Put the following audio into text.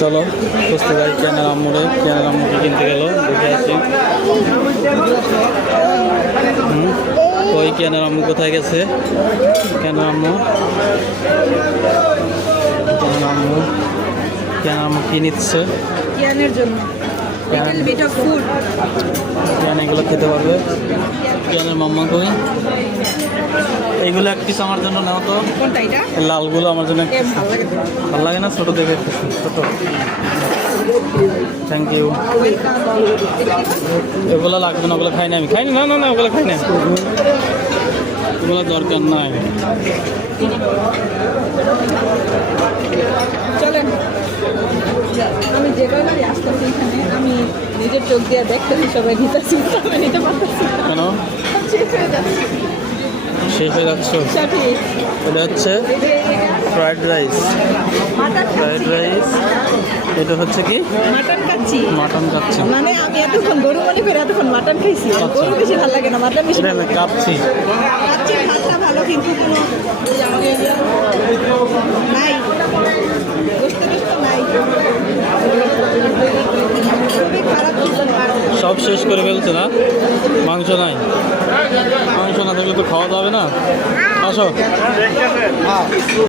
চলো খুঁজতে যাই ক্যানের আম্মুরে। ক্যানের আম্মুকে কিনতে গেল, দেখে আসি। ওই ক্যানের আম্মু কোথায় গেছে? ক্যানের আম্মু, ক্যানের আম্মু, ক্যানের আম্মু কি নিচ্ছে? কিয়ানের জন্য লিটল বিট অফ ফুড। ক্যান এগুলো খেতে পারবে। ক্যানের মাম্মা কই? এইগুলো এক পিস আমার জন্য নাও তো। কোনটা এটা? লালগুলো আমার জন্য এক piece। ভালো লাগে তো। ভালো লাগে না? ছোটো দেখে ছোট। Thank you. এগুলো লাগবে না, ওগুলো খাই না আমি। খাই না, না না ওগুলো খাই না, ওগুলো দরকার নাই। চলেন, আমি যে কয়বারই আসতেছি এখানে আমি নিজের চোখ দিয়ে দেখতেছি সবাই নিতেছি, আমি নিতে পারতেছি না। কেন শেষ হয়ে যাচ্ছে। শেষ হয়ে যাচ্ছ? সঠিক। এটা হচ্ছে fried rice. Mutton fried rice. এটা হচ্ছে কি? মাটন খাচ্ছি। মাটন খাচ্ছি। মানে আমি এতক্ষণ গরু মনে করে এতক্ষণ মাটন খাইছি। আচ্ছা। গরু বেশি ভালো লাগে না, মাটন বেশি এটা ভালো আমি লাগে। কাঁপছি। খাচ্ছি, ভাতটা ভালো কিন্তু কোনো নাই, বুঝতে বুঝতে নাই, খুবই খারাপ কিছু। সব শেষ করে ফেলছে না? মাংস নাই? মাংস না থাকলে তো খাওয়া যাবে না। আসো।